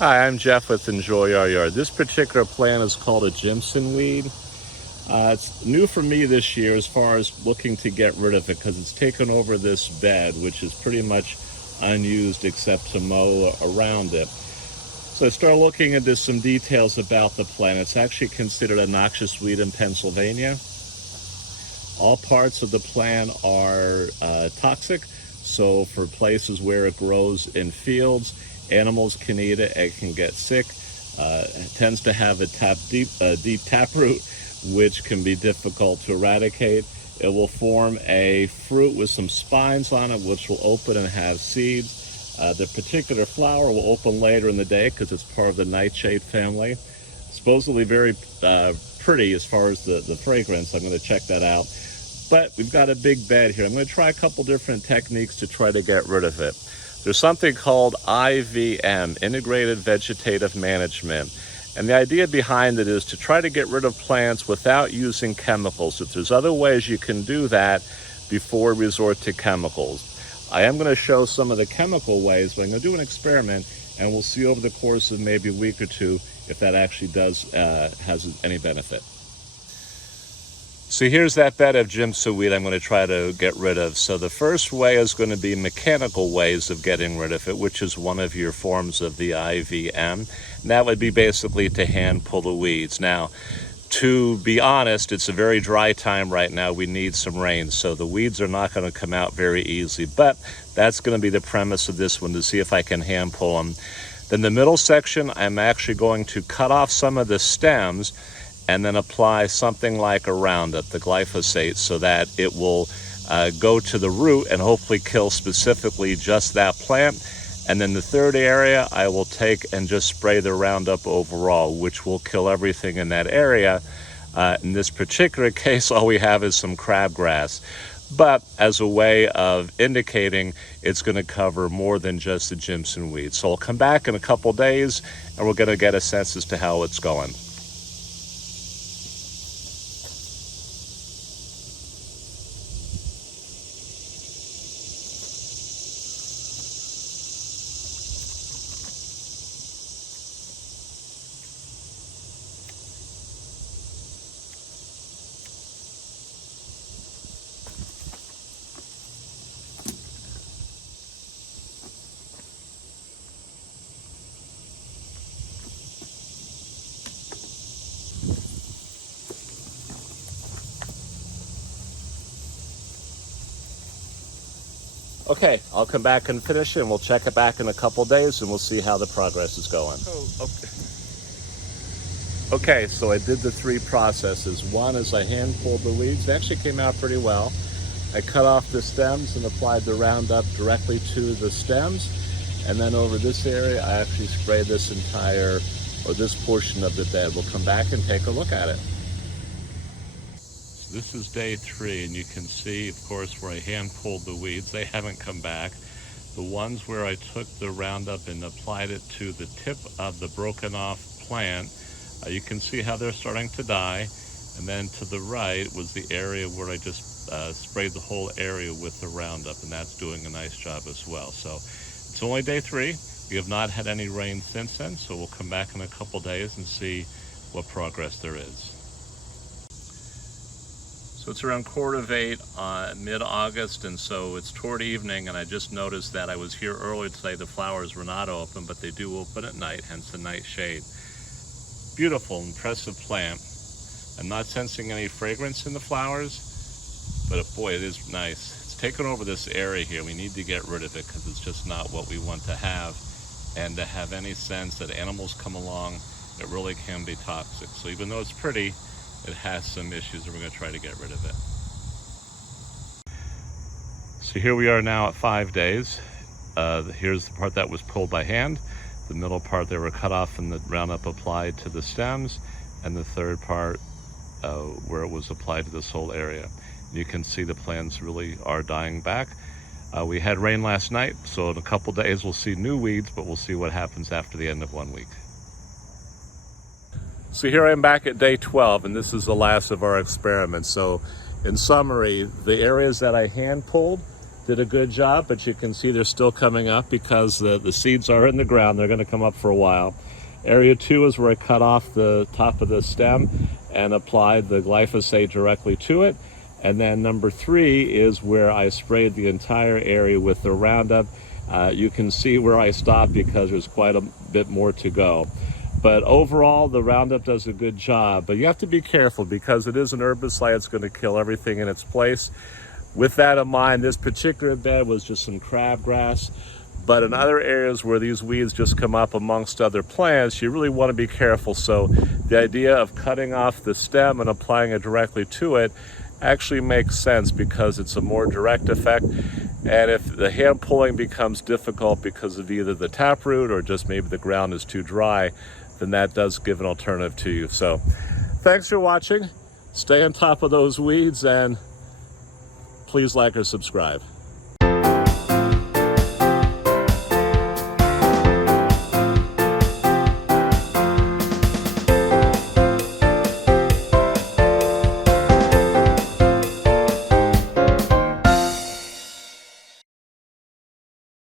Hi, I'm Jeff with Enjoy Our Yard. This particular plant is called a Jimsonweed. It's new for me this year as far as looking to get rid of it because it's taken over this bed, which is pretty much unused except to mow around it. So I started looking into some details about the plant. It's actually considered a noxious weed in Pennsylvania. All parts of the plant are toxic, so for places where it grows in fields, animals can eat it, it can get sick. It tends to have a deep taproot, which can be difficult to eradicate. It will form a fruit with some spines on it, which will open and have seeds. The particular flower will open later in the day because it's part of the nightshade family. Supposedly very pretty as far as the fragrance. I'm going to check that out. But we've got a big bed here. I'm going to try a couple different techniques to try to get rid of it. There's something called IVM, Integrated Vegetative Management. And the idea behind it is to try to get rid of plants without using chemicals. If there's other ways you can do that before resort to chemicals. I am going to show some of the chemical ways, but I'm going to do an experiment and we'll see over the course of maybe a week or two if that actually has any benefit. So here's that bed of Jimsonweed I'm going to try to get rid of. So the first way is going to be mechanical ways of getting rid of it, which is one of your forms of the IVM. And that would be basically to hand pull the weeds. Now, to be honest, it's a very dry time right now. We need some rain, so the weeds are not going to come out very easily. But that's going to be the premise of this one, to see if I can hand pull them. Then the middle section, I'm actually going to cut off some of the stems and then apply something like a Roundup, the glyphosate, so that it will go to the root and hopefully kill specifically just that plant. And then the third area, I will take and just spray the Roundup overall, which will kill everything in that area. In this particular case, all we have is some crabgrass. But as a way of indicating it's going to cover more than just the Jimsonweed. So I'll come back in a couple days and we're going to get a sense as to how it's going. Okay, I'll come back and finish it, and we'll check it back in a couple days, and we'll see how the progress is going. Okay, so I did the three processes. One is I hand pulled the weeds. They actually came out pretty well. I cut off the stems and applied the Roundup directly to the stems. And then over this area, I actually sprayed this this portion of the bed. We'll come back and take a look at it. This is day 3, and you can see, of course, where I hand pulled the weeds. They haven't come back. The ones where I took the Roundup and applied it to the tip of the broken off plant, you can see how they're starting to die. And then to the right was the area where I just sprayed the whole area with the Roundup, and that's doing a nice job as well. So it's only day 3. We have not had any rain since then, so we'll come back in a couple days and see what progress there is. So it's around 7:45 mid-August, and so it's toward evening, and I just noticed that I was here earlier today. The flowers were not open, but they do open at night, hence the nightshade. Beautiful, impressive plant. I'm not sensing any fragrance in the flowers, but boy, it is nice. It's taken over this area here. We need to get rid of it because it's just not what we want to have. And to have any sense that animals come along, it really can be toxic. So even though it's pretty, it has some issues, and we're going to try to get rid of it. So here we are now at 5 days. Here's the part that was pulled by hand. The middle part, they were cut off and the Roundup applied to the stems. And the third part where it was applied to this whole area. You can see the plants really are dying back. We had rain last night, so in a couple days we'll see new weeds, but we'll see what happens after the end of 1 week. So here I am back at day 12, and this is the last of our experiment. So in summary, the areas that I hand pulled, did a good job, but you can see they're still coming up because the seeds are in the ground. They're going to come up for a while. Area 2 is where I cut off the top of the stem and applied the glyphosate directly to it. And then number 3 is where I sprayed the entire area with the Roundup. You can see where I stopped because there's quite a bit more to go. But overall, the Roundup does a good job. But you have to be careful because it is an herbicide. It's going to kill everything in its place. With that in mind, this particular bed was just some crabgrass. But in other areas where these weeds just come up amongst other plants, you really want to be careful. So the idea of cutting off the stem and applying it directly to it actually makes sense because it's a more direct effect. And if the hand pulling becomes difficult because of either the taproot or just maybe the ground is too dry, then that does give an alternative to you. So thanks for watching. Stay on top of those weeds and please like or subscribe.